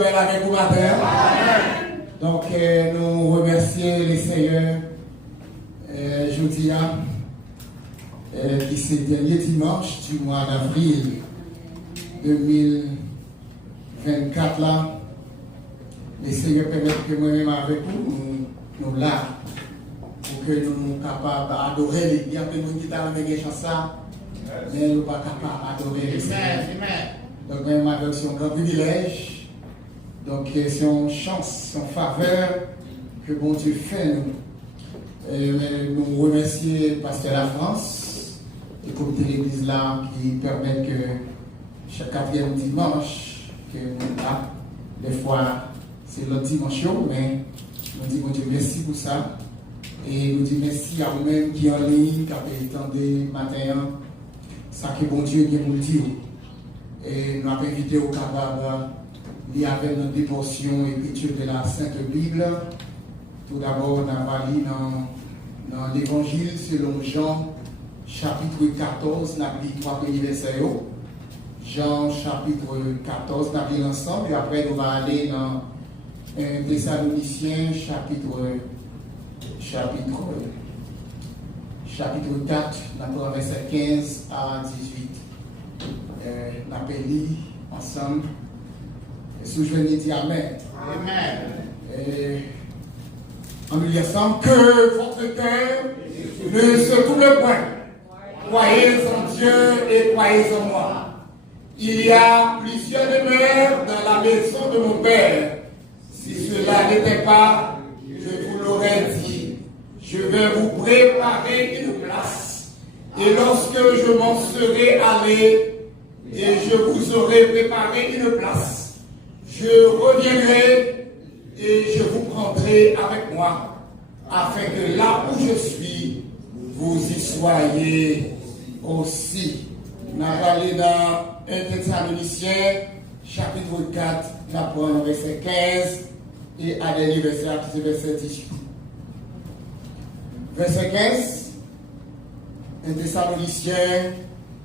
avec vous matin. Donc, nous remercions les seigneurs jeudi, qui c'est le dernier dimanche du mois d'avril 2024 là. Les seigneurs permettent que moi-même avec vous, nous là, pour que nous soyons capables d'adorer. Il y a plein de gens qui ont des chansons, mais nous ne sommes pas capables d'adorer les seigneurs. Donc, même avec son grand privilège. Donc, c'est une chance, c'est une faveur que bon Dieu fait nous. Nous remercions le pasteur de la France et le comité de l'église là qui permet que chaque quatrième dimanche, que nous là, des fois c'est le dimanche, mais nous disons bon Dieu merci pour ça. Et nous disons merci à vous-même qui en ligne, qui avez entendu matin, ça que bon Dieu vient nous dire. Et nous avons invité au capable. Il y avait notre dévotion écriture de la Sainte Bible. Tout d'abord, on a lu dans l'Évangile selon Jean, chapitre 14, on a lu 3 premiers versets. Jean, chapitre 14, on a lu ensemble. Et après, on va aller dans 1 Thessaloniciens, chapitre 4, on a verset 15 à 18. On a lu ensemble. Si je venais dire Amen. Amen. En nous disant que votre cœur ne se trouble point. Croyez en Dieu et croyez en moi. Il y a plusieurs demeures dans la maison de mon Père. Si cela n'était pas, je vous l'aurais dit. Je vais vous préparer une place. Et lorsque je m'en serai allé et je vous aurai préparé une place, je reviendrai et je vous prendrai avec moi, afin que là où je suis, vous y soyez aussi. Nous allons aller dans 1 Thessaloniciens, chapitre 4, nous allons verset 15 et à dernier verset 18. Verset 15, 1 Thessaloniciens,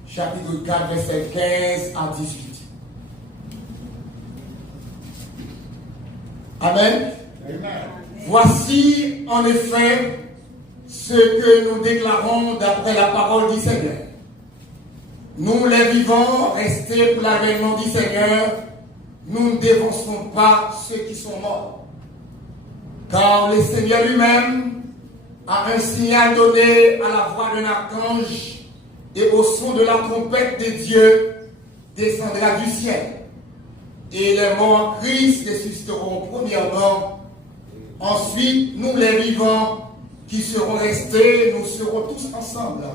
chapitre 4, verset 15 à 18. Amen. Amen. Voici en effet ce que nous déclarons d'après la parole du Seigneur. Nous les vivants, restés pour l'avènement du Seigneur, nous ne dévancerons pas ceux qui sont morts. Car le Seigneur lui-même a un signal donné à la voix d'un archange et au son de la trompette de Dieu descendra du ciel. Et les morts en Christ ressusciteront premièrement. Ensuite, nous les vivants qui serons restés, nous serons tous ensemble,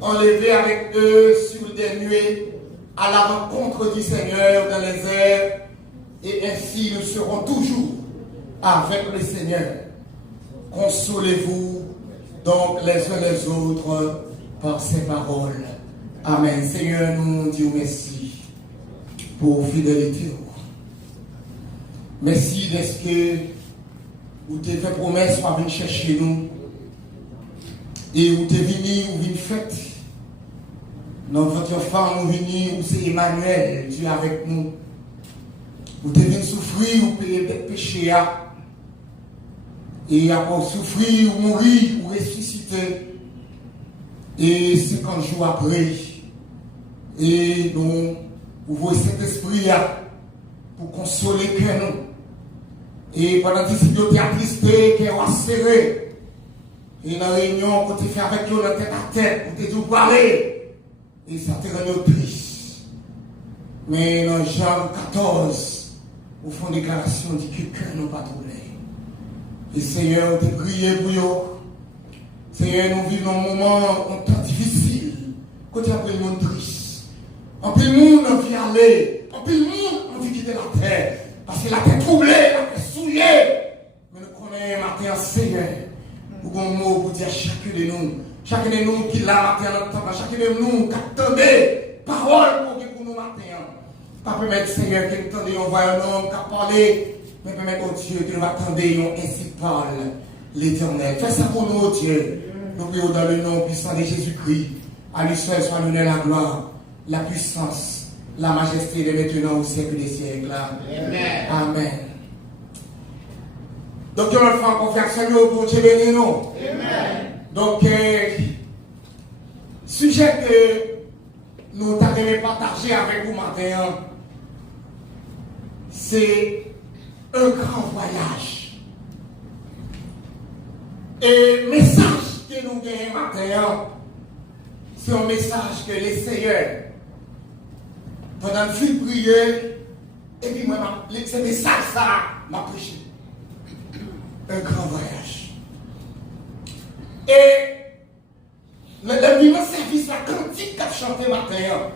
enlevés avec eux sur des nuées à la rencontre du Seigneur dans les airs. Et ainsi, nous serons toujours avec le Seigneur. Consolez-vous donc les uns les autres par ces paroles. Amen. Seigneur, nous disons merci pour fidélité. Merci d'être que vous t'avez fait promesse pour venir chercher nous. Et vous t'avez venu, vous venez fête. Dans votre femme, vous venez, vous c'est Emmanuel, Dieu avec nous. Vous t'avez venu souffrir, vous payez des péchés. Et après souffrir, vous mourir, vous ressusciter. Et 50 jours après, et donc, vous voyez cet esprit-là pour consoler que nous. Et pendant que vous êtes attristé, que vous êtes serré, et dans la réunion, quand vous fait avec vous dans tête à tête, vous êtes parler, et ça te rend triste. Mais dans Jean 14, vous faites une déclaration dit que cœur nous pas troublé. Et Seigneur, vous te prié pour vous. Seigneur, nous vivons un moment, un temps difficile, quand il y a un monde triste. En plus, le monde a envie d'aller. En plus, le monde a envie de quitter la terre. Parce que la terre troublée, la terre souillée. Mais nous connaissons matin, Seigneur. Pour un mot pour dire à chacun de nous qui l'a matin dans le temps, chacun de nous qui attendait parole pour nous matin. Pas permettre, Seigneur, que nous attendions voir un homme qui a parlé, mais permettre, oh Dieu, que nous attendions ainsi parle l'Éternel. Fais ça pour nous, oh Dieu. Nous prions dans le nom puissant de Jésus-Christ. À lui seul soit donné la gloire, la puissance, la majesté de maintenant au siècle des siècles. Amen. Amen. Donc, on va faire confiance à nous pour Dieu bénir nous. Amen. Donc, sujet que nous avons partagé avec vous matin, c'est un grand voyage. Et le message que nous gagnons matin, c'est un message que les Seigneurs, pendant le fil prière, et puis moi, c'est message ça m'a prêché. Un grand voyage. Et le niveau service, la cantique qu'a chanté matin,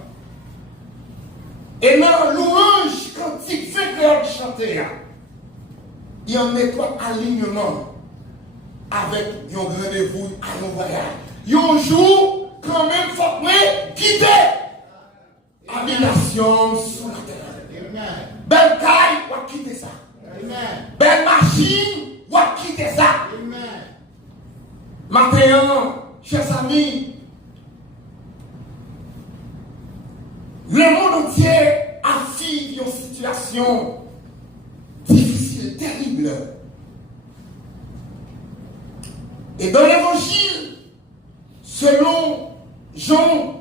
et dans louange cantique vainqueur de chanter, il y a un étroit alignement avec un rendez-vous à un voyage. Il y a un jour, quand même, il faut quitter l'habitation sur la terre. Belle caille, on va quitter ça. Belle machine, on va quitter ça. Maintenant, chers amis, le monde entier a vécu une situation difficile, terrible. Et dans l'évangile, selon Jean,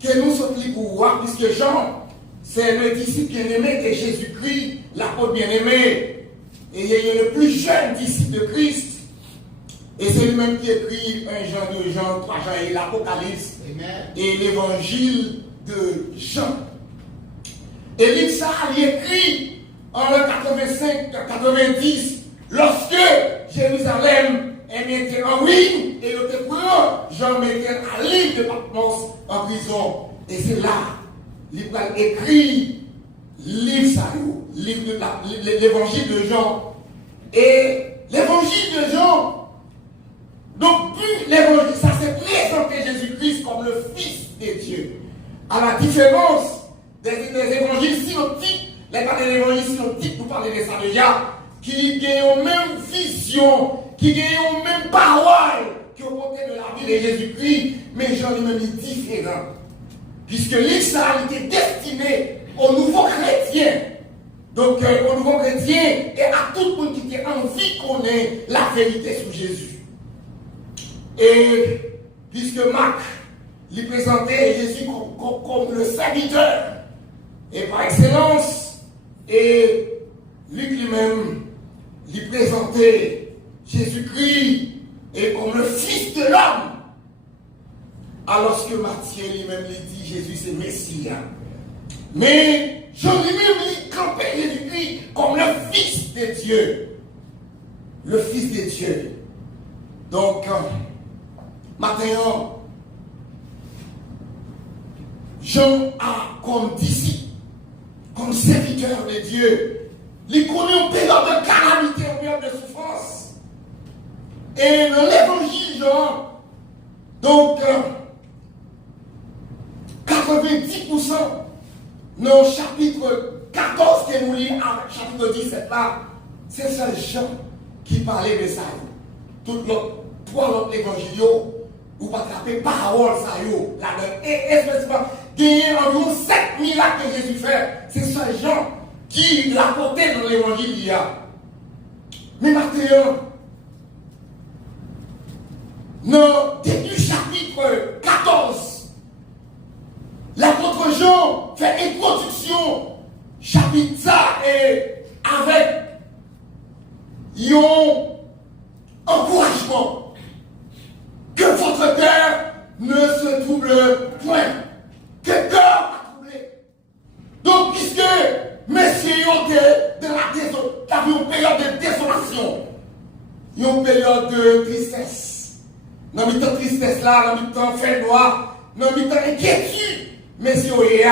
que nous sommes libres pour voir, puisque Jean, c'est le disciple bien-aimé de Jésus-Christ, l'apôtre bien-aimé, et il est le plus jeune disciple de Christ. Et c'est lui-même qui écrit 1 Jean, 2 Jean, 3 Jean et l'Apocalypse et l'évangile de Jean. Et livre ça, il écrit en 85-90, lorsque Jérusalem était en ruine et le témoin, Jean mettait à l'île de Patmos en prison. Et c'est là, il a écrit livre ça, l'évangile de Jean. Et l'évangile de Jean, donc, plus l'évangile, ça s'est présenté Jésus-Christ comme le Fils de Dieu. À la différence des évangiles synoptiques, les parents des évangiles synoptiques, nous parlons de ça déjà, qui ont une même vision, qui ont une même parole, qui ont porté de la vie de Jésus-Christ, mais Jean lui-même est différent. Puisque l'Israël était destiné aux nouveaux chrétiens. Donc, aux nouveaux chrétiens et à tout le monde qui a envie de connaître la vérité sur Jésus. Et puisque Marc lui présentait Jésus comme le serviteur, et par excellence, et Luc lui-même lui présentait Jésus-Christ et comme le Fils de l'homme, alors que Matthieu lui-même lui dit Jésus c'est Messie. Mais Jean lui-même lui campait Jésus-Christ comme le Fils de Dieu. Le Fils de Dieu. Donc, maintenant, Jean a comme disciple, comme serviteur de Dieu, il connaît une période de calamité, une période de souffrance. Et dans l'évangile, Jean, donc, 90% dans le chapitre 14 que nous lisons, chapitre 17 là, c'est seul Jean qui parlait de ça. Tout l'autre, trois autres évangiles, ou pas attraper parole ça yo là-dedans. Et espècement, il y a environ 7 miracles que Jésus fait. C'est seul Jean qui l'a porté dans l'évangile d'hier. Mais maintenant, dans début chapitre 14, l'apôtre Jean fait introduction chapitre ça et avec un encouragement que votre cœur ne se trouble point, que cœur pas troublé. Donc puisque messieurs ont dans la désolation, t'as vu une période de désolation, une période de tristesse. Dans le temps de tristesse là, dans le temps de fait noir, dans le temps d'inquiétude, messieurs, et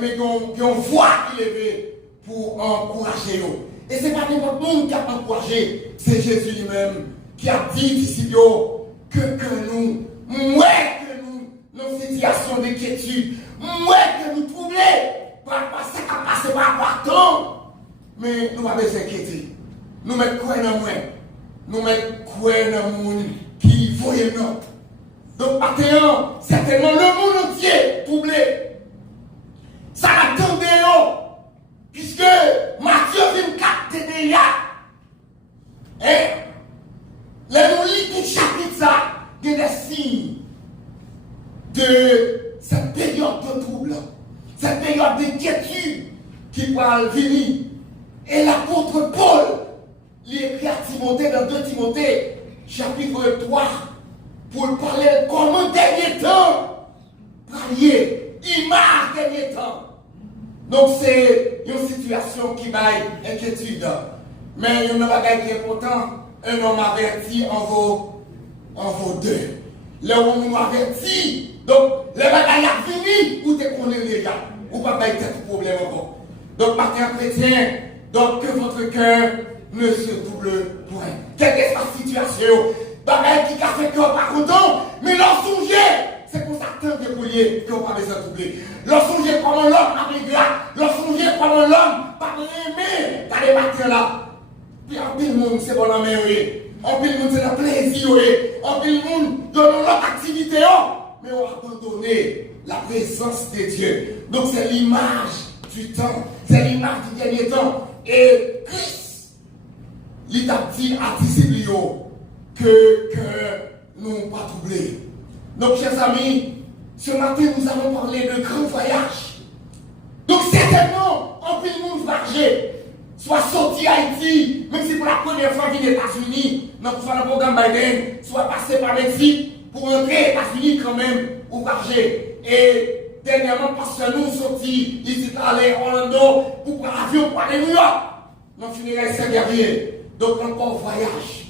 mais ils ont voix qui lève pour encourager eux. Et ce n'est pas n'importe qui a encouragé, c'est Jésus lui-même qui a dit ici que nous, dans une situation d'inquiétude, que nous troublés, par passer par temps, mais nous ne pas s'inquiéter. Nous mettons quoi dans moi, nous mettons quoi dans le monde qui voyait nous. Donc, maintenant, certainement le monde entier troublé. Ça l'attendait, puisque Matthieu 24 déjà. Et les nous lit tout chapitre ça, il y a des signes de cette période de trouble, cette période d'inquiétude qui va venir. Et l'apôtre Paul, il écrit à Timothée dans 2 Timothée, chapitre 3, pour parler comment dernier temps, parler, image dernier temps. Donc c'est une situation qui m'a inquiétude. Mais il y a un bagage qui est important, un homme averti en vaut deux. L'homme averti, donc le bagage a fini, ou t'es connais déjà, ou pas faire de problème encore. Donc, matin chrétien, donc que votre cœur ne se double point. Quelle que soit la situation, bagage qui a fait cœur pas content, mais l'on songe, c'est pour ça tant de boulier qu'on pas besoin de doubler. L'on songe comme l'homme avec gras, l'on songe comme l'homme pas aimé, t'as des matins là. Puis en pile monde c'est bon en main, en pile monde c'est le plaisir, en pile monde donne l'autre activité, mais on a abandonné la présence de Dieu. Donc c'est l'image du temps, c'est l'image du dernier temps. Et Christ, il a dit à disciples que nous pas troubler. Donc chers amis, ce matin nous allons parler de grand voyage. Donc certainement, en pile monde voyager. Soit sorti Haïti, même si pour la première fois venu aux États-Unis, donc soit dans le programme Biden, soit passé par Mexique, pour entrer aux États-Unis quand même, ou marcher. Et dernièrement, parce que nous sortis, ici allés à Orlando, pour prendre l'avion pour aller à New York. Nous finirons ces guerriers. Donc encore voyage.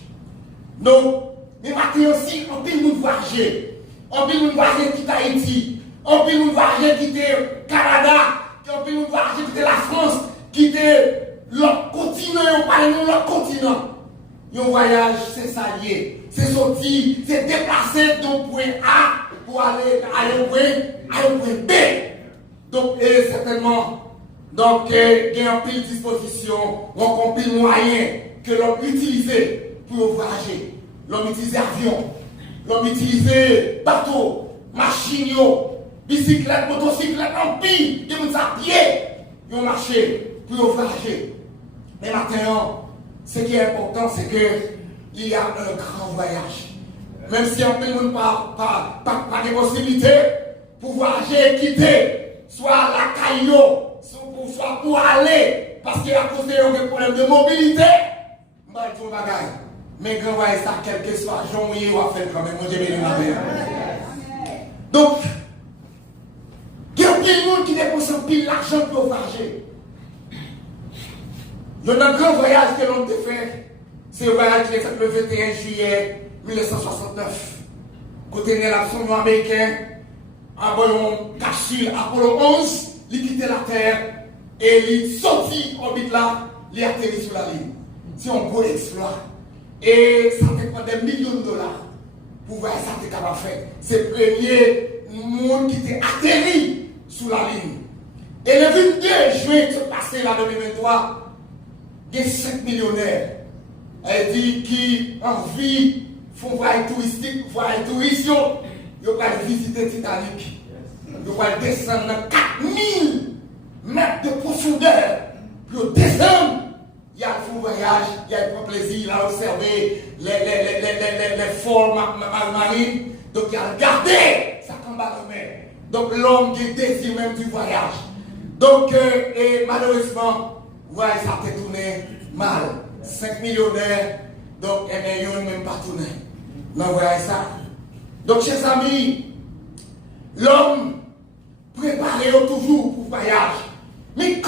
Donc, mais maintenant aussi, on peut nous voyager. On peut nous voyager quitter Haïti. On peut nous voyager quitter Canada. On peut nous voyager quitter la France, quitter l'autre continent, on parle de l'autre continent. Un voyage, c'est ça y est. C'est sorti, c'est déplacé d'un point A pour aller à un point B. Donc, certainement, donc, il y a un pile disposition, donc un pile moyen que l'on utilise pour voyager. L'on utilise avion, l'on utilise bateau, machine, bicyclette, motocyclette, en pile, il y a à pied, ils ont marché pour voyager. Mais maintenant, ce qui est important, c'est qu'il y a un grand voyage. Même si on peut pas de possibilité pour voyager, quitter, soit la caillou, soit pour aller, parce qu'il y a à cause de problèmes de mobilité, mais grand voyage, ça, quel que soit, Jean-Mouillé ou à faire quand même, mon Dieu béni ma mère. Donc, il y a plein de monde qui dépense un pile l'argent pour voyager. Il y a un grand voyage que l'on a fait. C'est le voyage qui est fait le 21 juillet 1969. Côté de l'absence américain, Apollon capsule Apollo 11, il quitte la Terre et il sortit en orbite là, il atterrit sur la Lune. C'est un gros exploit. Et ça te prend des millions de dollars pour voir ça t'es capable de faire. C'est le premier monde qui était atterri sur la Lune. Et le 22 juin, ce passé là 2023, il y a 5 millionnaires qui ont envie de faire un voyage touristique, voyage touristique, ils vont visiter Titanic. Ils vont descendre dans 4000 mètres de profondeur. Pour descendre, il y a un voyage, il y a un plaisir, il a observé les formes marines. Donc il a regardé ça comme la mer. Donc l'homme qui désire même du voyage. Donc, et malheureusement, ouais, ça a tourné mal. 5 millionnaires, donc, et ils n'ont même pas tourné. Non, voyez ça. Donc, chers amis, l'homme préparé toujours pour voyage. Mais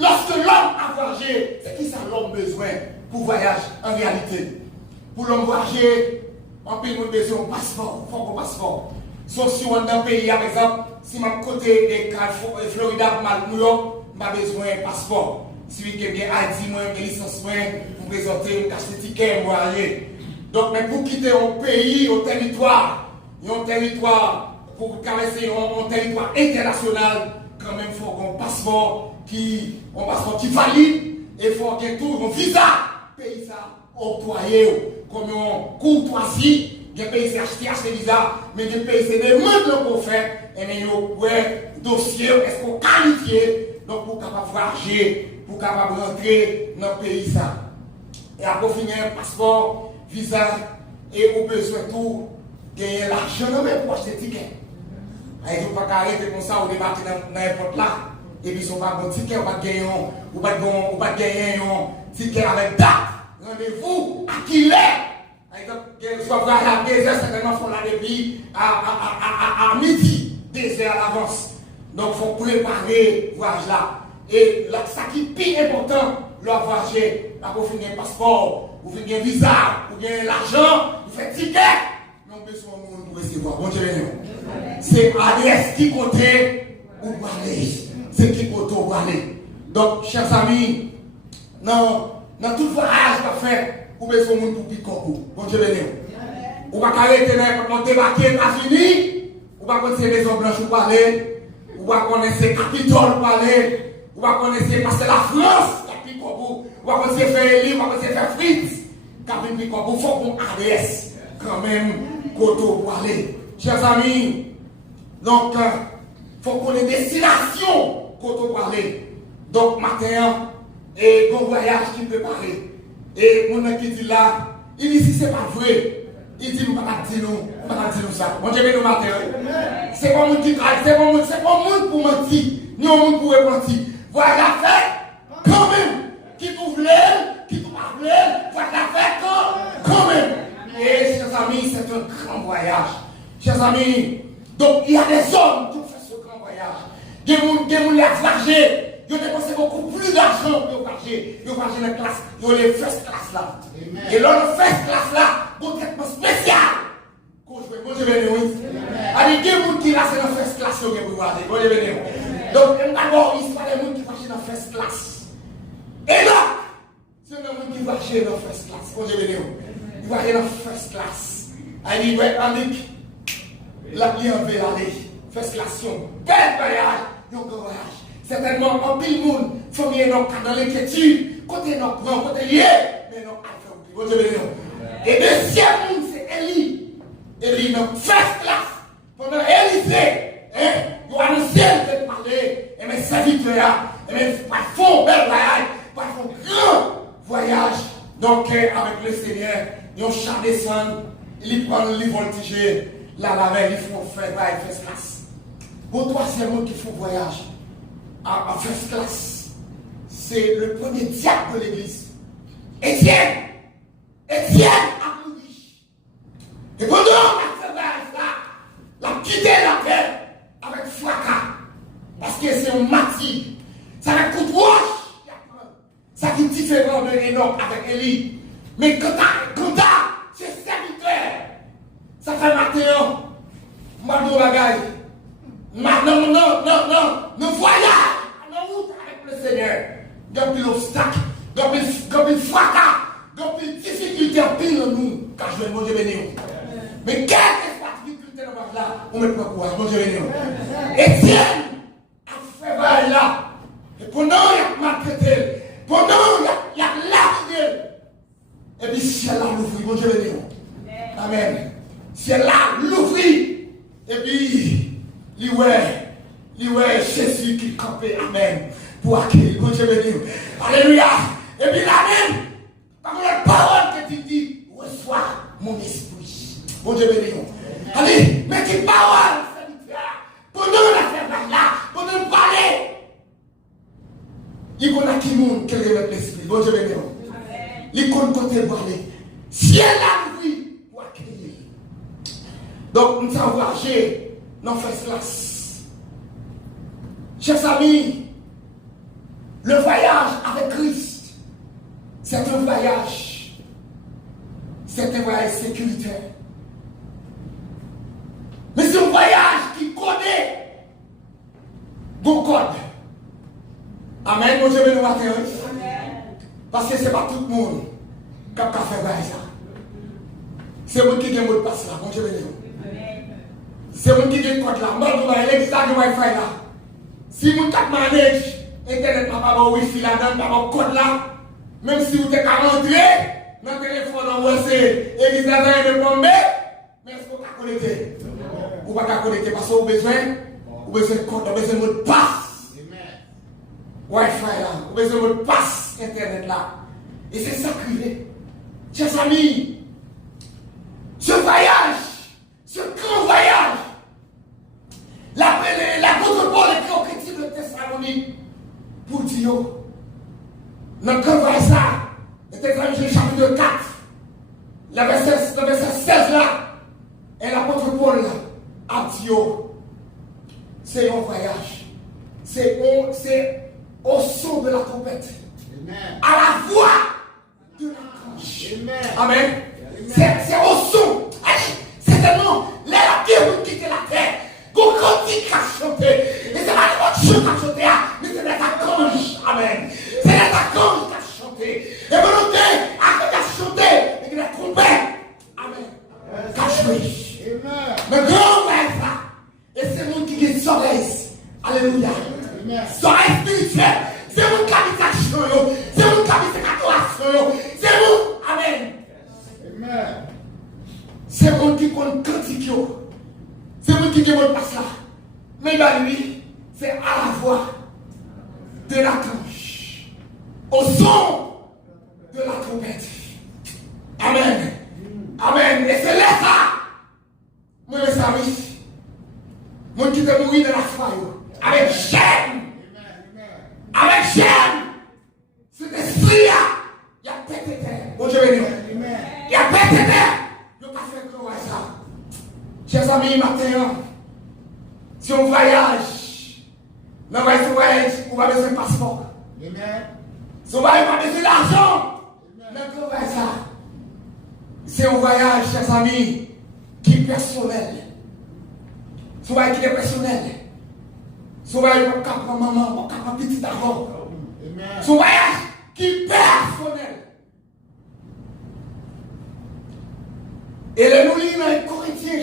lorsque l'homme a voyagé, c'est qui ça l'homme besoin pour voyage en réalité? Pour l'homme voyager, on peut nous besoin d'un passeport, il faut un passeport. Sauf si on est dans un pays, par exemple, si je côté de Florida, New York, j'ai besoin d'un passeport. Si je suis bien Haïti, moi, j'ai licence, pour présenter, je cache des tickets, moi, aller. Donc, mais pour quitter un pays, un territoire, pour traverser un territoire international, quand même, il faut un passeport qui valide, et il faut qu'il y ait tout un visa, pays ça, octroyé, comme une courtoisie. Il y a des pays c'est acheté visa, mais il y a des pays c'est des mondes qu'on fait, et bien ouais, dossier, est-ce qu'on qualifié, donc pour capable voyager, pour capable rentrer dans le pays ça. Et après finir passeport, visa, et au besoin tout, gagner l'argent même pour acheter ticket. Et vous ne pouvez pas arrêter comme ça, vous débarquez dans n'importe là, et puis si on va un ticket, on va gagner un ticket avec date, rendez-vous, à qui l'est. Soit voyage à 2 heures, certainement font là depuis à midi, 2 heures à l'avance. Donc il faut préparer le voyage là. Et là, ça qui est plus important, le voyager, pour finir un passeport, pour finir un visa, pour gagner l'argent, pour faire ticket. Nous avons besoin de monde pour recevoir. Bon Dieu, c'est ADS qui comptait ou aller. C'est qui compte ou aller. Donc, chers amis, dans tout voyage qu'on fait, vous avez besoin de monde pour piquer. Bon Dieu, vous ne pouvez pas arrêter pour débarquer aux États-Unis, vous ne pouvez pas connaître les Maisons Blanches pour aller, vous ne pouvez pas connaître les Capitole pour aller, vous ne pouvez pas connaître parce que la France, qui pique vous ne pouvez pas connaître faire Eli, vous ne pouvez pas connaître faire Fritz, qui pique vous, il faut qu'on adresse quand même Koto pour aller. Chers amis, donc, il faut qu'on ait des destinations Koto pour aller. Donc, matin, et bon voyage qui préparé. Et mon qui dit là, il dit si c'est pas vrai, il dit nous pas dire nous ça. Mon Dieu, nous matin. C'est pas mon qui travaille, c'est pas mon pour mentir, ni un monde pour mentir. Voilà la fête, quand même. Qui trouve l'aile, qui trouve pas l'aile, voilà la fête quand même. Et chers amis, c'est un grand voyage. Chers amis, donc il y a des hommes qui font ce grand voyage. Des gens qui ont voyagé. Ils ont dépensé beaucoup plus d'argent pour voyager. Ils ont voyagé dans la classe. Ils ont les first class là. Et là, le first class là, il y a un traitement spécial. Bon, je vais venir, oui. Allez, il y a des gens qui là, c'est dans la first class pour voyager. Bon, je vais venir. Donc, d'abord, il y a des gens qui voyagent dans la first class. Et là, c'est des gens qui voyagent dans la first class. Bon, je vais venir. Ils voyagent dans la first class. Allez, ouais, Annick. Là, il y a un peu aller. First class, bel voyage. Il y a un grand voyage. Certainement, en pile monde, famille dans l'écriture, côté non grand, côté lié, mais non affaire. Et deuxième monde, c'est Élie. Élie, dans first class. Pendant Élysée, il a annoncé de parler, et mes serviteurs, et mes font bel voyage, font grand voyage. Donc, avec le Seigneur, ils ont char descend, ils prennent les voltigés, la veille, ils font faire first class. Pour troisième monde qui font voyage. En first class, c'est le premier diacre de l'église. Étienne applaudit. Et pendant la fait là, la quitté la terre avec fracas. Parce que c'est un martyr. Ça va coûter roche. Ça qui est différent de Enoch avec Élie. Mais quand c'est serviteur. Ça fait matin. Mado bagaille. Non, voyage. Avec le Seigneur, dans pile obstacle, dans pile fracas, dans pile difficulté en pile nous, car je vais manger béni. Mais quelle est la difficulté dans là, on ne peut pas pouvoir manger béni. Étienne a fait bail là, et pendant il a maltraité, pendant il a lapidé, et puis ciel là l'ouvrit, manger béni. Amen. Ciel là l'ouvrit, et puis il ouais Jésus qui campait, amen, pour accueillir, bon Dieu béni. Alléluia. Et puis là même, par la parole que tu dis, reçois mon esprit. Bon Dieu béni. Allez, mais qui parole, pendant la faire là, pendant nous parler, il y a qui monde qui remet l'esprit. Bon Dieu béni. Il compte côté parler. Ciel là, oui, pour accueillir. Donc, nous avons voyagé dans la first class. Chers amis, le voyage avec Christ, c'est un voyage sécuritaire. Mais c'est un voyage qui connaît bon code. Amen, mon Dieu, nous matin. Parce que ce n'est pas tout le monde qui a fait ça. C'est moi qui ai mot de passe là, mon Dieu, c'est moi qui ai le code là. Moi, je vais aller à Wi-Fi là. Si vous avez manage, Internet n'a pas de Wi-Fi là-dedans, pas de code là, même si vous êtes à rentrer, dans le téléphone, on va c'est Église de Bombay, connecter. Ou pas connecter parce que vous avez besoin de compte, vous avez besoin de mot de passe. Wi-Fi là, vous avez besoin de mot de passe Internet là. Et c'est ça qui est. Chers amis, ce voyage, ce grand voyage, l'apôtre Paul écrit aux chrétiens de Thessalonique pour dire, notre grand voyage ça, le Thessalonique chapitre 4, le verset 16 là, et l'apôtre Paul là, a dit, c'est un voyage, c'est au son de la trompette, à la voix de l'archange. Amen. C'est au son. C'est tellement la terre qui quitte la terre. Qu'on cantique à chanter. Et c'est pas les autres choses à chanter, mais c'est les archanges. Amen. C'est les archanges qui a chanté. Et volonté à chanter. Et qui a trompé. Amen. Qu'à jouer. Mais grand ouais ça. Et c'est nous qui est soleil. Alléluia. Soleil spirituel. C'est vous qui habitez à chanter. C'est vous qui habitez à adoration. C'est vous. Amen. C'est vous qui compte cantique. C'est vous qui demande pas ça. Mais lui, c'est à la voix de l'archange, au son de la trompette. Amen. Amen. Et c'est là ça. Moi, mes amis, moi qui te mourir de la foi, avec chaîne. Avec chaîne. Cet esprit-là, il y a pété terre. Bon Dieu béni. Il y a pété terre. Il n'y a pas fait que ça. Chers amis, maintenant, si on voyage, on va besoin de passeport. Si on va besoin d'argent, c'est un voyage, chers amis, qui est personnel. Si on va qui est personnel, si on va être capable maman, capable petit d'avant. C'est un voyage qui est personnel. Et le nous lisons dans Corinthiens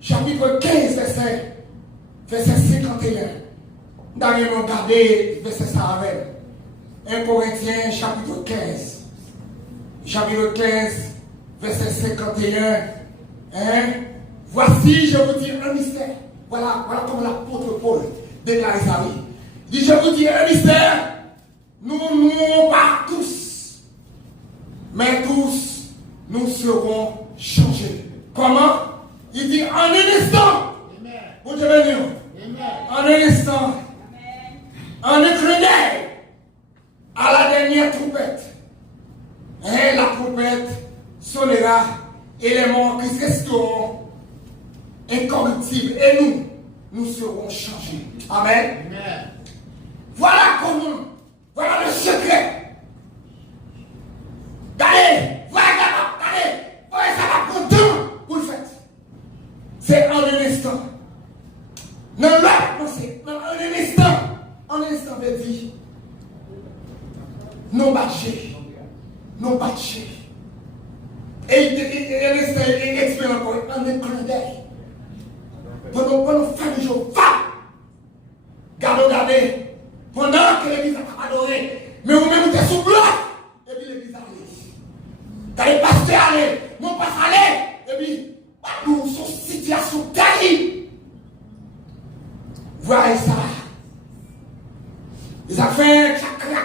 chapitre 15, verset 51. D'ailleurs, nous regardons verset ça avec. 1 Corinthiens chapitre 15. Chapitre 15, verset 51. Hein? Voici, je vous dis un mystère. Voilà comme l'apôtre Paul déclare ça. Il dit, je vous dis un mystère. Nous ne pas tous, mais tous nous serons changés. Comment? Il dit en un instant. Vous Dieu béni. En un instant. En un clin d'œil. À la dernière trompette. Et la trompette sonnera et les morts qui resteront incorruptibles. Et nous serons changés. Amen. Voilà comment. Voilà le secret. Regardez. Voilà, ça va prendre temps pour le faire. C'est en un instant. Non, c'est en un instant, veut dire, non bâché. Et l'instant, il explique encore, en un clin d'œil. Pendant faire du jour, regardez, pendant que l'église a adoré, mais vous-même, vous êtes sous bloc, et puis l'église a allé. Quand les pasteurs allaient, mon pasteur allait, et puis, nous sommes en situation terrible. Voyez ça. Les affaires,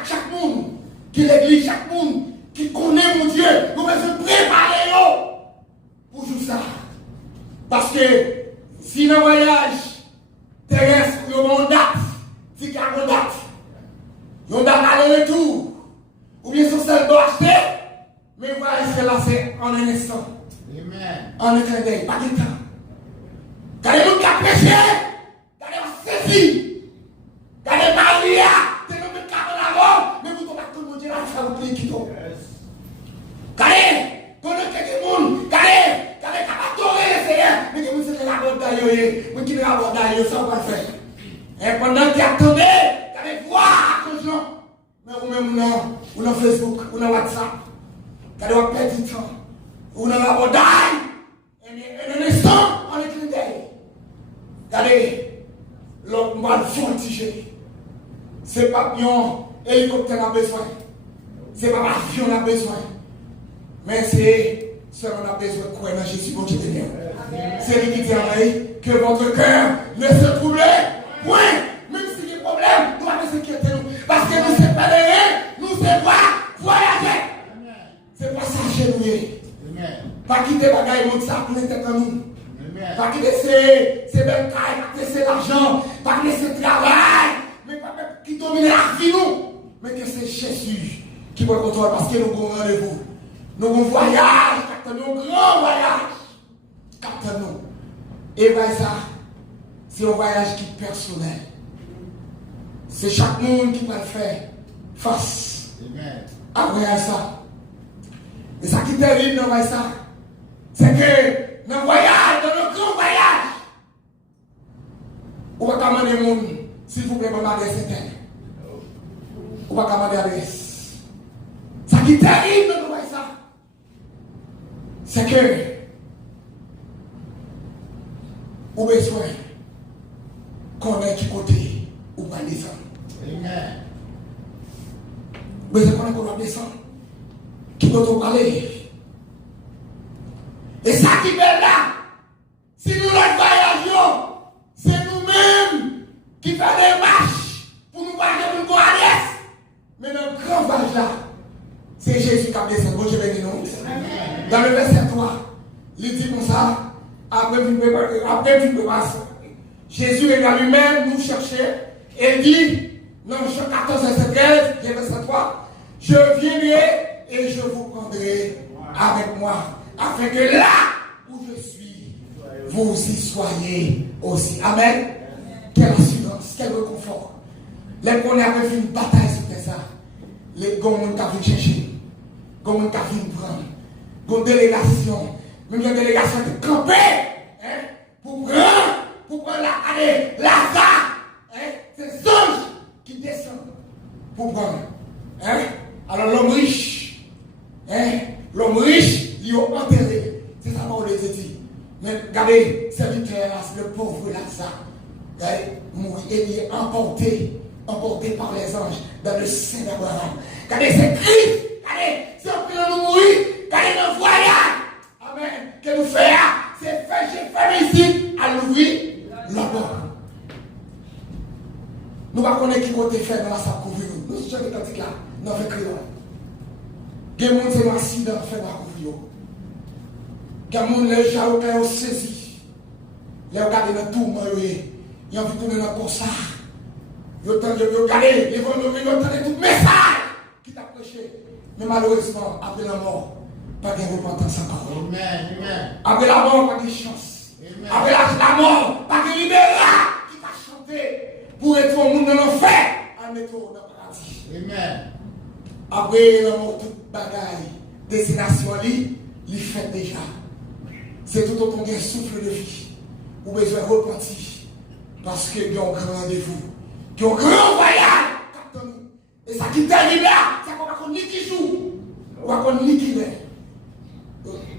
chaque monde, qui l'église, chaque monde, qui connaît mon Dieu, nous devons se préparer pour tout ça. Parce que si le voyage terrestre, il y a une date, si il y a une date aller-retour, ou bien sur celle doit acheter, mais voyez ce là, c'est en un instant. En un clin d'œil, pas de temps. Quand les gens qui ont prêché, quand les gens saisi, quand les Maria, c'est comme un carton d'avant, mais vous tombez tout le monde là, ça vous plaît qui tombe. Quand les gens, quand les capatorés, mais que vous êtes la bonne d'ailleurs, vous qui ne la bonne d'ailleurs, ça va faire. Et pendant qu'ils attendaient, quand les voix à cause gens, mais vous-même, ou dans Facebook, ou dans WhatsApp, quand vous perdez du temps, ou dans la bonne d'ailleurs, et un instant, on est clin d'œil. Regardez, l'homme va le voltiger. C'est pas un hélicoptère a besoin. C'est pas un avion a besoin. Mais c'est Seulement on a besoin de croire dans Jésus, mon Dieu de Dieu. C'est lui qui dit que votre cœur ne se trouble point. Même si il y a des problèmes, nous allons s'inquiéter. Parce que nous sommes pas nous sommes pas voyager. C'est pas ça chez nous. Pas quitter les bagailles, monde ça pour les têtes en nous. Pas quitter ces belles cailles, pas quitter l'argent, pas quitter ce travail, mais pas qui domine la vie nous. Mais que c'est Jésus qui va contrôler parce que nous avons un rendez-vous. Nous avons un voyage, nous avons un grand voyage. Captez-nous. Et bien ça, c'est un voyage qui est personnel. C'est chaque monde qui va le faire face à voyage ça. Mais ça qui est terrible dans le ça, c'est que dans le voyage, dans le grand voyage, on va demander au monde, s'il vous plaît, maman, c'est terre. On va demander à l'adresse. Ça qui est terrible dans le ça, c'est que on a besoin qu'on ait du côté ou pas descendre. Amen. Mais c'est qu'on doit descendre. Qui doit parler. Et ça qui est là, si nous le voyageons, c'est nous-mêmes qui faisons des marches pour nous voyager pour nous aller. Mais dans le grand voyage là, c'est Jésus qui a descendu. Bon, je vais dire non. Dans le verset 3, il dit comme ça, après une préparation, Jésus est là lui-même nous chercher et dit, dans Jean 14, verset 13, verset 3, je viendrai et je vous prendrai avec moi, afin que là où je suis, vous y soyez aussi. Amen. Quelle assurance, quel réconfort. Les qu'on avait fait une bataille sur ça. Les gens qui ont chercher, les gens qui ont prendre, les délégation, même la délégation de camper, pour prendre la c'est anges qui descendent pour prendre. Alors l'homme riche, il est enterré. C'est ça qu'on les dit. Mais regardez, serviteur, le pauvre Lazare, mourit et il est emporté par les anges dans le sein d'Abraham. Regardez, c'est Christ. Regardez, si on peut nous mourir, regardez le voyage. Amen. Que nous faisons, c'est faire, j'ai fait ici à l'ouvrir la porte. Nous ne connaissons pas qui côté faire dans la salle couvrir nous. Nous sommes des cantiques là, nous faisons créole. Il y a des gens qui ont un accident fait la couvrir. Il y a des gens qui ont saisi. Ils ont regardé dans tout le monde. Ils ont vu tourner dans le ça. Ils ont regardé, ils ont entendu tout le message qui t'a prêché. Mais malheureusement, après la mort, pas de repentance encore. Après la mort, pas de chance. Après la mort, pas de libération qui t'a chanté pour être au monde de l'enfer, à mettre dans le paradis. Amen. Après la mort, toute bagaille, destination, il fait déjà. C'est tout autant qu'un souffle de vie. Vous avez besoin de repentir. Parce qu'il y a un grand rendez-vous. Il y a un grand voyage. Et ça qui t'arrive là, ça qu'on va connaître qui joue. On va connaître qui est.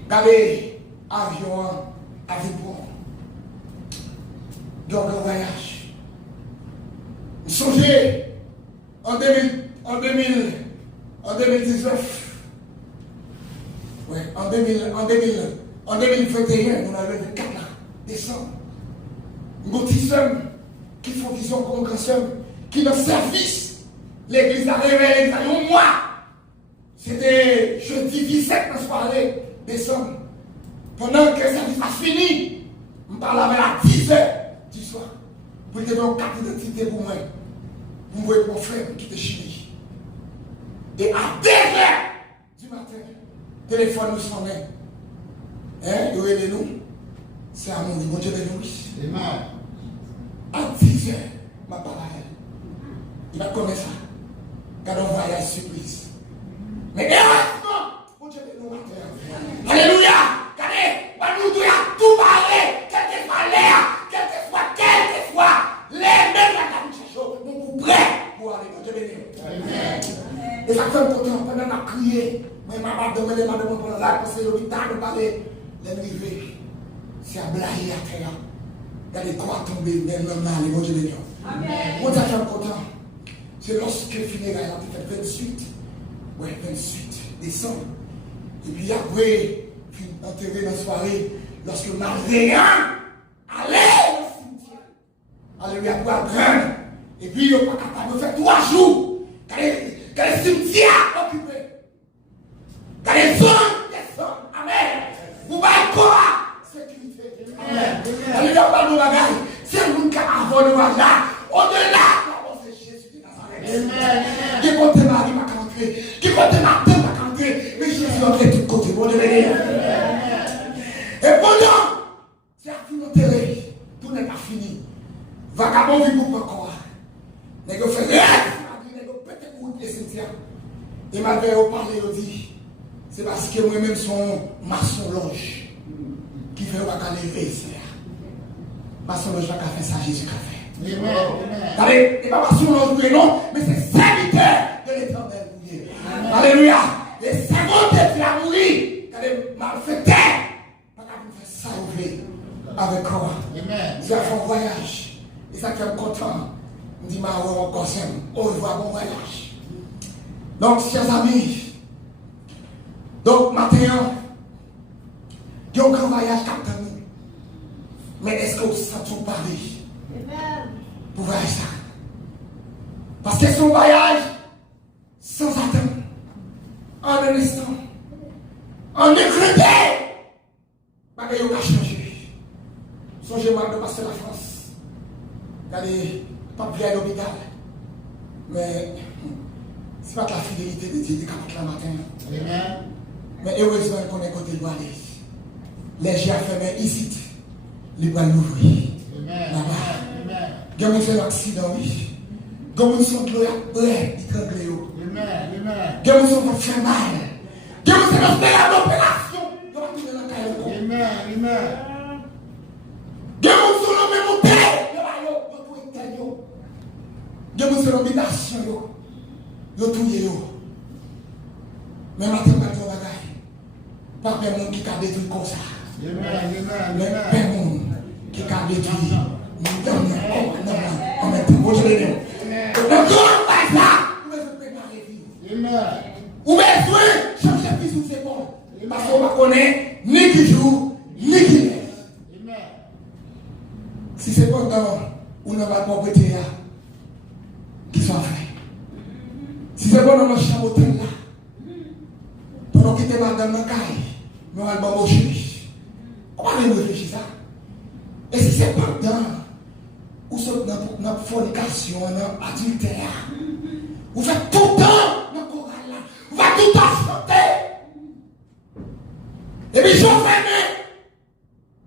Regardez, avion, avion. Il y a un grand voyage. Songez, en 2019, ouais, en 2021, nous avons 24 décembre. Nous avons qui font vision congresseur, qui dans service, l'église a réveillé un mois. C'était jeudi 17 la soirée décembre. Pendant que le service a fini, je parlais à 10h du soir. Pour te donner une carte d'identité pour moi. Vous voyez mon frère qui était Chili. Et à 2h du matin, le téléphone nous sonnait. Vous aidez nous. C'est à mon niveau de nous. À 10h, ma parole. Il va connaître ça. Car on voyage surprise. Mais heureusement, mon Dieu de nous. Alléluia. Regardez, nous devons tout parler. Quel que soit l'air, quel que soit les mêmes la nous sommes prêts pour aller. Mon Dieu béni. Amen. Et ça fait un temps pendant qu'on a crié. Mais maman demandé pour la parce que l'hôpital nous parlait. Les rivets, c'est à blayer à terre. Regardez quoi tomber dans le mal, mon Dieu béni. Amen. Moi, ça fait content. C'est lorsque le funérail a fait 28 décembre. Et puis après, enterré dans la soirée, lorsque Malvéant allait au cimetière. Alléluia, pour apprendre. Et puis, il n'est pas capable de faire 3 jours. Quand le cimetière occupé. Quand les hommes descendent. Amen. Vous n'avez pas sécurité. Amen. Alléluia, pas de bagaille. C'est le monde qui a avant de voir là. Au-delà, c'est Jésus de Nazareth. Amen. Qui compte Marie m'a canté. Qui compte Martin m'a canté. Mais Jésus est entré de tous côtés. Bon, devenir. Et pendant, c'est à tout enterré. Tout n'est pas fini. Vagabond vit pour encore. Mais il fait rien. Il peut-être pour le cimetière. Il m'avait parlé, il dit, c'est parce que moi-même son maçon loge qui fait pas lever ici. Maçon loge va faire ça, Jésus a fait. Amen. Il n'est pas maçon loge, non, mais c'est serviteur de l'éternel. Alléluia. Et c'est bon qui a mouru. Il m'a fait taire. Pas qu'à vous faire salver avec quoi. Il a fait un voyage. Et ça qui est content. Il dit, ma encore au revoir, bon voyage. Donc, chers amis, donc, maintenant, il y a un grand voyage captain. Mais est-ce que vous sentez parler pour voyager ça? Parce que c'est un voyage sans attendre, en un instant, en un crédit, parce qu'il y a changé. Songez-moi de passer la France. Regardez, pas bien à l'hôpital. Mais ce n'est pas la fidélité de Dieu qui capte la matin. Amen. Mais heureusement qu'on est côté de aller. Les gens fermés ici, les bras l'ouvrir. Là-bas. Il y a un accident, oui. Il y a un son de l'eau, il tremble. Il y a un son qui fait mal. Il y a un son qui fait l'opération. Il y a un son qui fait l'opération. Il y a un son qui fait l'opération. Il y a un son qui fait l'opération. Yo touye yo. Mais maintenant, quand on bagaille, pas de monde qui a détruit comme ça. Mais pas de monde qui a détruit. En même temps, vous allez dire. Le grand pas là, vous devez préparer vie. Vous devez changer plus sous ses épaules. Parce qu'on va connaître ni qui joue, ni qui lève. Si c'est pendant, on n'a pas de propriété qui soit fait. Si c'est bon dans notre chambre hôtel là, pendant qu'il était madame dans le caille, nous allons manger. Comment vous réfléchissez ça? Et si c'est pendant, ou c'est dans notre fornication, dans l'adultère, vous faites tout le temps dans le chorale là, vous faites tout le temps chanter. Et puis je fais,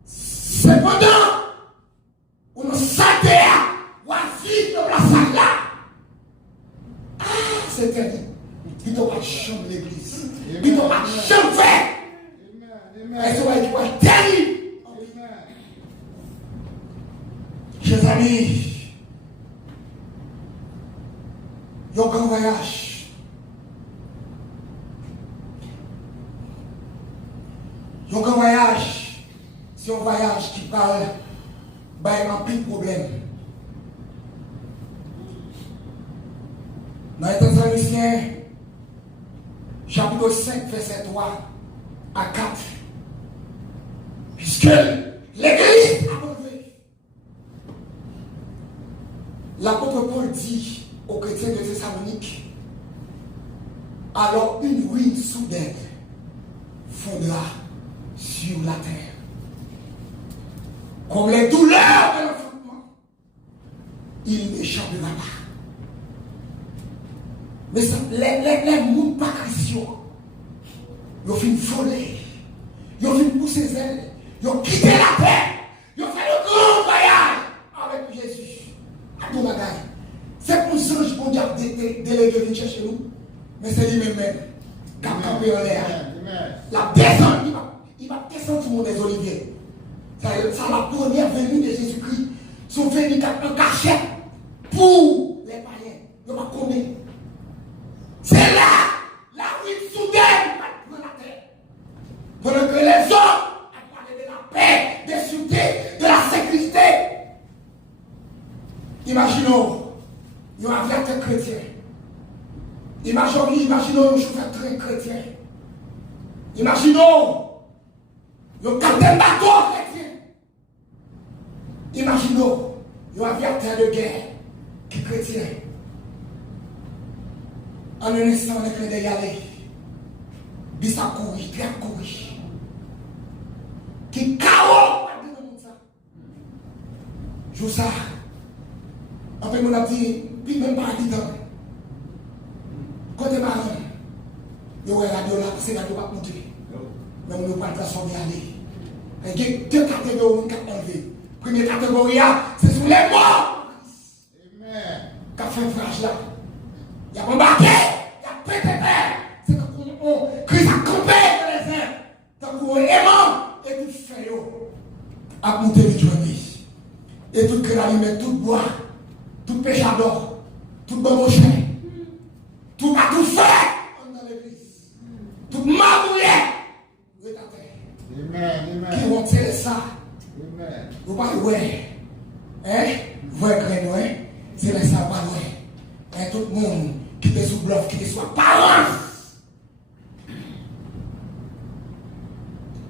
c'est pendant, où nous santé, voici dans la salle là. C'est terrible. Il ne doit pas changer l'église. Il ne doit pas changer. Et ça va être terrible. Chers amis, il y a un grand voyage. Il y a un grand voyage. C'est un voyage qui parle d'un pile problème. Dans les Thessaloniciens, chapitre 5, verset 3 à 4. Puisque l'Église a levé. L'apôtre Paul dit aux chrétiens de Thessalonique, alors une ruine soudaine fondera sur la terre. Comme les douleurs de l'enfantement, il n'échappera pas. Mais les mouns pas chrétiens, ils ont fait voler, ils ont fait pousser les ailes, ils ont quitté la terre, ils ont fait le grand voyage avec Jésus. À tout bagaille. C'est pour ça que je peux dire délégué venir chercher nous, mais c'est lui-même qui a campé en l'air. La descente, il va descendre sur mon des oliviers. C'est la première venue de Jésus-Christ. Son venue en cachette pour les païens. Il va combien? C'est là, la ruine soudaine dans la terre. Pendant que les hommes ont parlé de la paix, des sûretés, de la sécurité. Imaginons, il y a un aviateur chrétien. Imaginons un chauffeur train chrétien. Imaginons Yo capitaine bateau chrétien. Imaginez, yo aviateur de guerre qui chrétien. En un instant, on est en train d'y aller. Bis a courir, puis a courir. Qui chaos dans le monde ça. Joue ça. Après, on a dit, puis même pas dit temps. Côté marron, il y a la radio là, c'est la radio pas monter. Mais on ne peut pas transformer aller. Il y a deux catégories qui ont enlevé. Première catégorie, c'est sur les morts. Amen. Qu'a fait frage là. Il y a embarqué, il y a pété terre. C'est qu'on Christ a campé dans les airs. Tant qu'on est aimant, et tout fait, à monter le journée. Et tout créalimé, tout bois, tout péchador, tout bon moché, tout a tout fait dans l'église. Tout mabouillé. Amen. Qui vont tirer ça. Amen. Vous parlez, ouais. Hein? Vous voyez, ouais. C'est là ça, pas ouais. Et tout le monde qui est sous bluff, qui est sous apparence.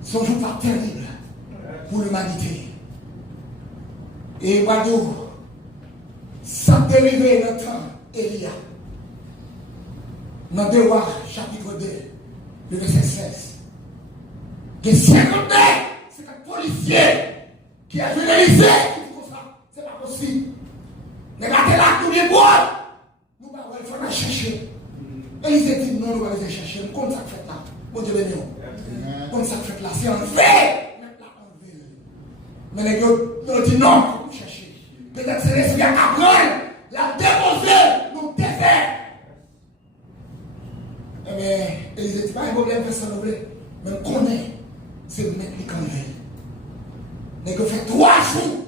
Son jour pas terrible pour l'humanité. Et Wadou, ça dérivé dans le temps, Elia. Dans 2 Rois, chapitre 2, le verset 16. Il y a 50 policiers qui a généralisé qui dit comme ça. C'est pas possible. Regardez là, tout les bois. Nous ne pouvons pas chercher. Et ils ont dit non, nous allons les chercher. Comme ça fait là. Mon Dieu béni. Comme ça fait là. C'est en fait. Mais les gars, nous dit non, nous chercher. Peut-être c'est l'esprit à apprendre. La déposer, nous défaire. Eh bien, ils ont dit pas un problème, personne ne voulait. Mais on connaît. C'est le mec qui convient. Mais que fait 3 jours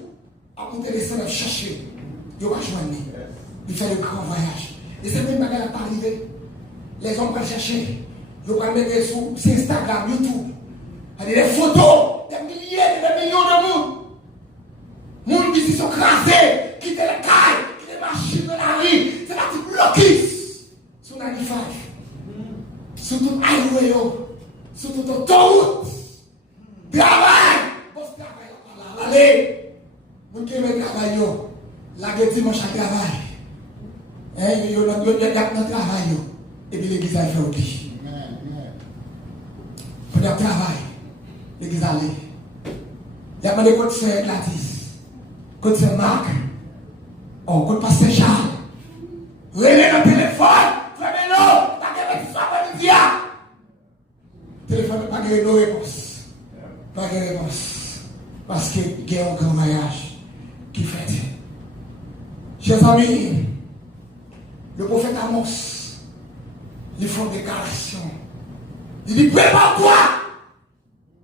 à monter les scènes chercher. Il va joindre. Il fait le grand voyage. Et c'est même pas qu'elle n'a pas arrivé. Les hommes vont chercher. Ils vont mettre sur Instagram, YouTube. Des photos, des milliers, des millions de monde. Monde qui se sont crasés, qui étaient les cailles, qui étaient les machines de la rue. C'est la petite bloquiste. Sur 95. Sur tout highway, sur toute autoroute. Travail! Boss travail là. Allez! Vous qui aimez travail, la dimanche à travail. Il y a un travail. Et puis l'église a fait aussi. Pour le travail, l'église a allé. Il y a des côtes c'est Gladys, côte c'est Marc, côte pasteur Charles. Relais dans le téléphone, frère Beno, pas de réponse à média. Téléphone, pas de réponse. Pas de réponse. Parce qu'il y a un grand mariage qui fait. Chers amis, le prophète Amos, il fait une déclaration. Il dit, prépare-toi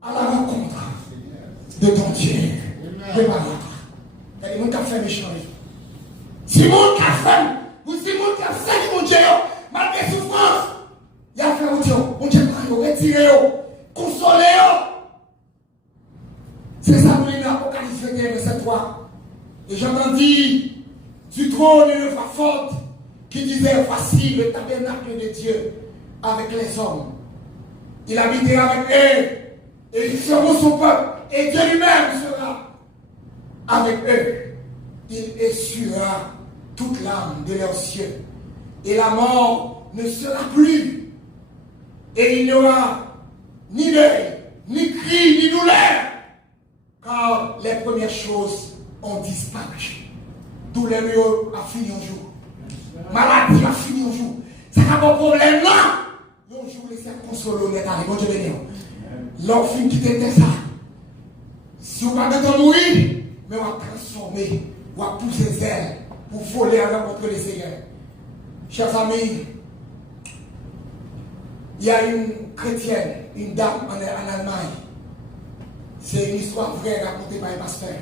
à la rencontre de ton Dieu. Prépare-toi. Il y a des gens qui ont fait méchant. Si mon qui a fait, ou si mon qui a fait mon Dieu, malgré souffrance, il a fait mon Dieu, retiré, consolé. C'est ça que nous Apocalypse 21, verset 3. Et j'entendis du trône une voix forte qui disait, voici le tabernacle de Dieu avec les hommes. Il habitera avec eux et ils seront son peuple. Et Dieu lui-même sera avec eux. Il essuiera toute l'âme de leurs cieux. Et la mort ne sera plus. Et il n'y aura ni deuil, ni cri, ni douleur. Car les premières choses ont disparu. Douleur a fini un jour. Maladie a fini un jour. C'est pas un problème là. Un jour, les consoler, on est allé. Bon Dieu béni. L'enfant qui était ça. Si vous ne pas mourir, mais on va transformer, on va pousser ses ailes pour voler à rencontrer les Seigneurs. Chers amis, il y a une chrétienne, une dame en Allemagne. C'est une histoire vraie racontée par un pasteur.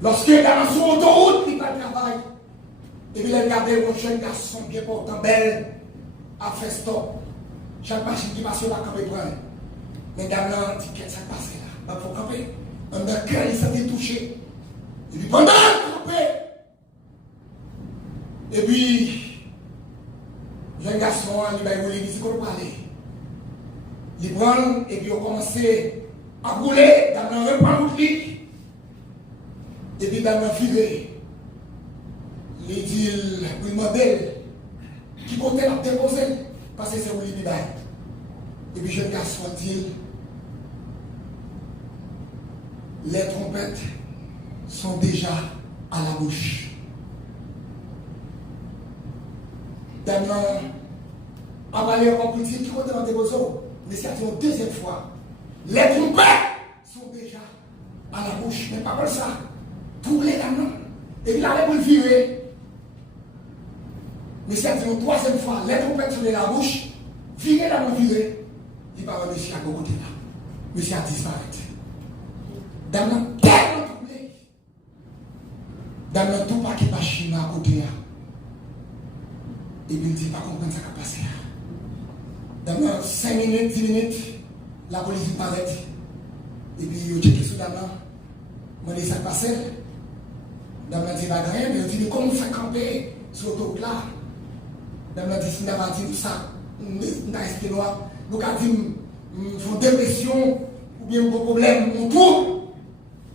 Lorsqu'il est dans son autoroute, il va travailler. Et puis il a regardé un jeune garçon bien portant, belle, à faire stop. Chaque machine qui passe là, quand il prend. Mais dame là, ticket, ça passe là. Il faut camper. Dans le cœur, il s'est touché. Et puis pendant camper. Et puis, le jeune garçon, il va lui dire qu'on va aller. ils prennent et puis ils ont commencé à rouler dans un repas et puis dans un filet. Il dit, il modèle qui comptait la déposer parce que c'est où il bail. Et puis jeune garçon dit, les trompettes sont déjà à la bouche. Dans on va aller encore plus qui comptait la déposer, mais c'est une deuxième fois. Les trompettes sont déjà à la bouche, mais pas comme ça. Tous les gamins. Et puis il allait pour le virer. Mais c'est une troisième fois, les trompettes sont dans la bouche, virer la main virée. Il va voir monsieur à côté là. Monsieur a disparu. Dans le tellement troublé. Dans le tout pas qui va chiner à côté là. Et puis il dit pas comprendre ce qui a passé là. Dans 5 minutes, 10 minutes, la police paraît. Et puis il dit que soudainement, je dis ça passe. Dans le dit la graine, mais il dit comment on fait camper sur l'autoroute là. Dans le dit si on a dit tout ça, on a expliqué noir. Nous avons dit une dépression ou bien un problème, on tourne.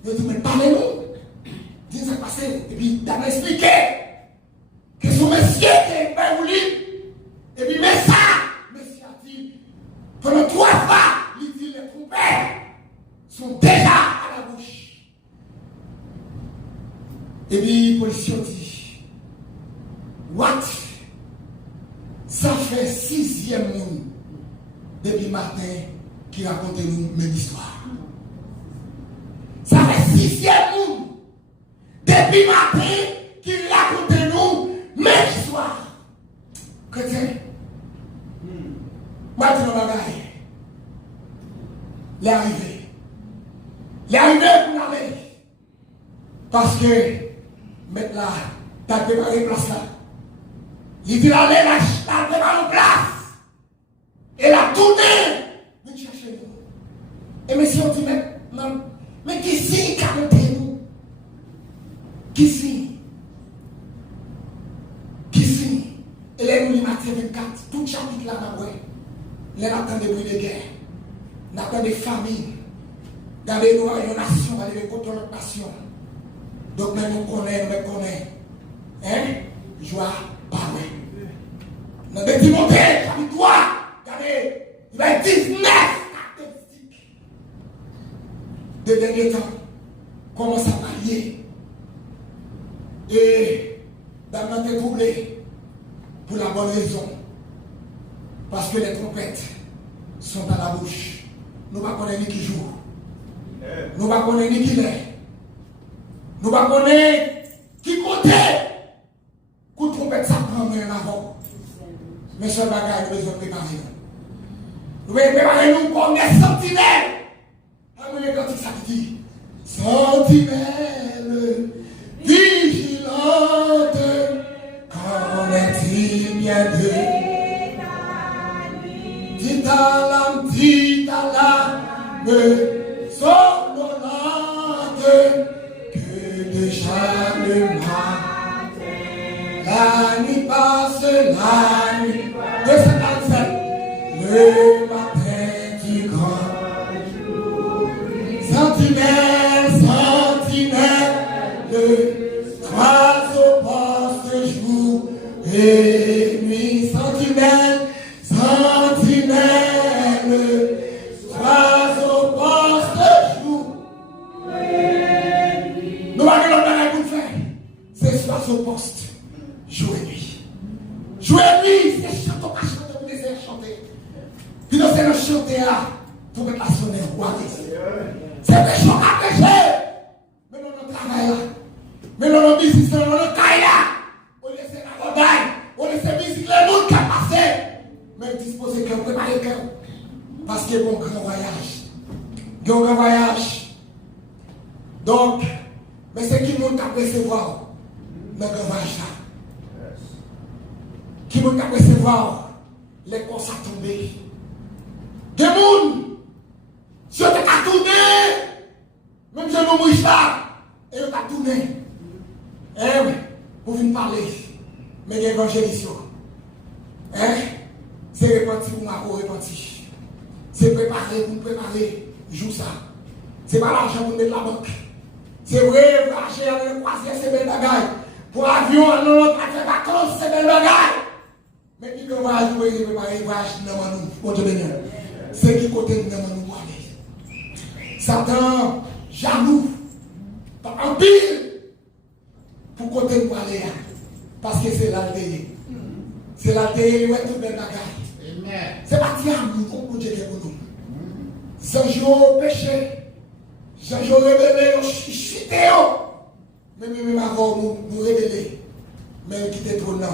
Je dis, mais parlez-nous. Dis ça passe. Et puis, il a expliqué que son monsieur était pas voulu. Et puis, mais ça, monsieur a dit, pendant 3 fois, il dit, les trompettes sont déjà à la bouche. Et puis, le policier dit, what? Ça fait 6e monde depuis matin qui raconte nous même histoire. Ça fait 6e monde depuis matin qui raconte nous même histoire. Chrétien, moi je ne vais les arriver. Les arriver pour aller. Parce que maintenant, tu as préparé place là. Il dit aller la préparé en place. Et la tournée, nous cherchons nous. Et monsieur, on dit, mais qui signe qui a nous? Qui signe? Qui signe? Et les nous, matin 24, tout chapitre là, nous attendons des bruits de guerre. Nous attendons des familles. Dans les nations, aller contre notre nation. Donc, nous connaissons. Hein? Joie, pas ouais. Dans les Timothée, chapitre 3, regardez, il va être 19 caractéristiques. De dernier temps, comment ça va lier. Et dans notre troublé, pour la bonne raison, parce que les trompettes sont dans la bouche. Nous ne connaissons pas ni qui joue. Nous ne connaissons pas ni qui l'est. Nous ne connaissons pas qui côté. Coup de trompette, ça prend un avant. Mais ce bagage, nous devons préparer. Nous devons préparer nous comme des sentinelles. Amen, quand il s'agit, sentinelles vigilantes, qu'en est-il bien de dit à l'âme, sonolente, que déjà le matin, la nuit passe, la nuit. 247. Le matin du grand jour. Sentinelle, croise au poste jour et nuit. Sentinelle, croise au poste jour et nuit. Nous allons dans la bouffée. C'est soit au poste jour et nuit. Jour et nuit, c'est chanter, pas chanter. Puis nous allons chanter pour mettre la sonner. C'est des gens à pécher. Mais nous nous travaillons là. Mais nous nous business, nous nous caillons là. On laisse la rodaille. On laisse la musique, le monde qui a passé. Même disposer cœur, préparer le cœur. Parce qu'il y a un grand voyage. Il y a un grand voyage. Donc, mais c'est qui monde qui a recevoir dans le grand voyage là. Qui monde qui a recevoir les constats tombés. Des gens, si on t'a tourné, même si on mouille là, et on t'a tourné. Eh oui, pour venir parler, mais l'évangélisation. Hein? C'est repenti pour moi, repenti. C'est préparer pour préparer, joue ça. C'est pas l'argent pour mettre la banque. C'est vrai, pour acheter le croisière, c'est belle bagaille. Pour l'avion, on va faire vacances, c'est belle bagaille. Mais qui qu'on va jouer, préparer, voyage, non, bon Dieu béni. C'est qui côté nous nous aller. Satan, jaloux, en pile, pour côté nous aller. Parce que c'est l'altérie. C'est l'altérie, ouais, tout belle bagaille. C'est pas diable, qu'on Dieu pour nous. Sans jouer au péché. J'ai révélé, je suis chuté. Mais même avant, nous révéler. Mais il quitte trop non.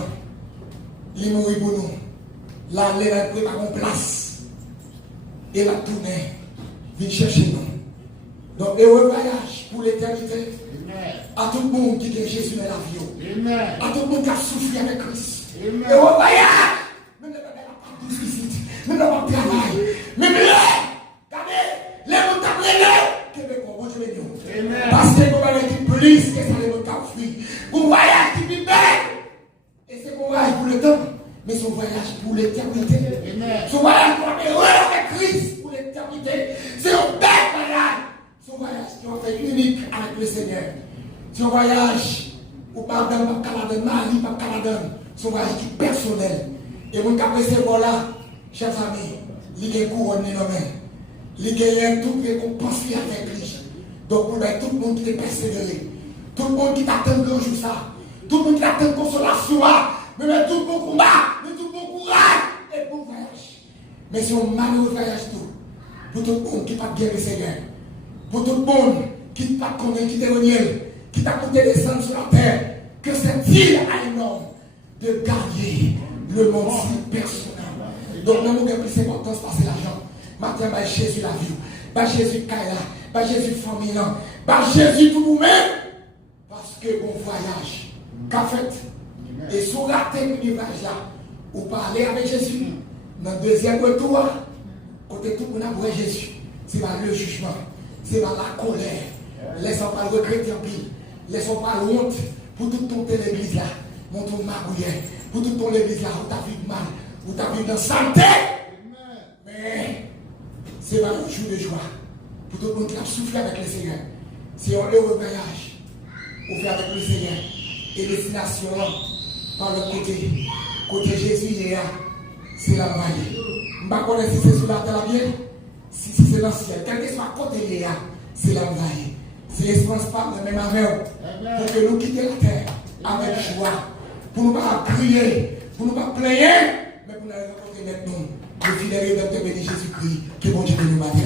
Il mourit pour nous. Là, il a pris par une place. Et la tournée. Vient chercher nous. Donc, heureux voyage pour l'éternité. À tout le monde qui est Jésus dans la vie. À tout le monde qui a souffert avec Christ. Heureux voyage. Même ne pas de visite. Même ne pas de travail. Même regardez, les gens qui parce que vous voyez qui plus que ça les offrir. Vous voyage qui vit belle. Et c'est un voyage pour le temps, mais c'est un voyage pour l'éternité. C'est un voyage pour être heureux avec Christ pour l'éternité. C'est un bel voyage. C'est un voyage qui va faire unique avec le Seigneur. C'est un voyage où pardon, pas Canada, Mali, pas Canada. C'est un voyage qui est personnel. Et vous avez ce voilà, chers amis, il est couronné dans la main. Il gagne tout récompense avec lui. Donc, pour tout le monde qui est persévéré, tout le monde qui t'attend de jour ça, tout le monde qui t'attend de consolation, mais tout le monde combat, mais tout le monde courage et bon voyage. Mais c'est un malheureux voyage tout. Pour tout le monde qui n'a pas guéri le Seigneur, pour tout le monde qui n'a pas connu, qui est qui t'a coûté descendre sur la terre, que cette île a énorme de gagner le monde si personnel. Donc, nous avons plus d'importance passer l'argent. Maintenant, bah Jésus la vie, bah Jésus Kaila, bah Jésus famille, bah Jésus pour vous-même. Parce que bon voyage, qu'a fait, et sous la tête du voyage là, vous parlez avec Jésus. Dans le deuxième retour, côté tout le monde a vu Jésus, c'est pas le jugement, c'est pas la colère. Laissons pas le regretter en pile, laissons pas honte pour tout ton l'église là, mon ton magouillet, pour tout ton l'église là, où t'as vu de mal, où t'as vu dans santé. Mais c'est pas un jour de joie. Pour tout le monde qui a soufflé avec le Seigneur. C'est un heureux voyage. Au fait avec le Seigneur. Et destination par le côté. Côté Jésus, il est là. C'est la vallée. Je ne sais pas si c'est sur la terre bien. Si c'est dans le ciel. Quel que soit côté, il est là. C'est la vallée. C'est l'espérance pas de même avec. Pour que nous quittions la terre avec joie. Pour ne pas crier. Pour ne pas plaindre. Mais pour nous rencontrer maintenant. Le fidèle rédempteur béni Jésus-Christ, que bon Dieu nous matin.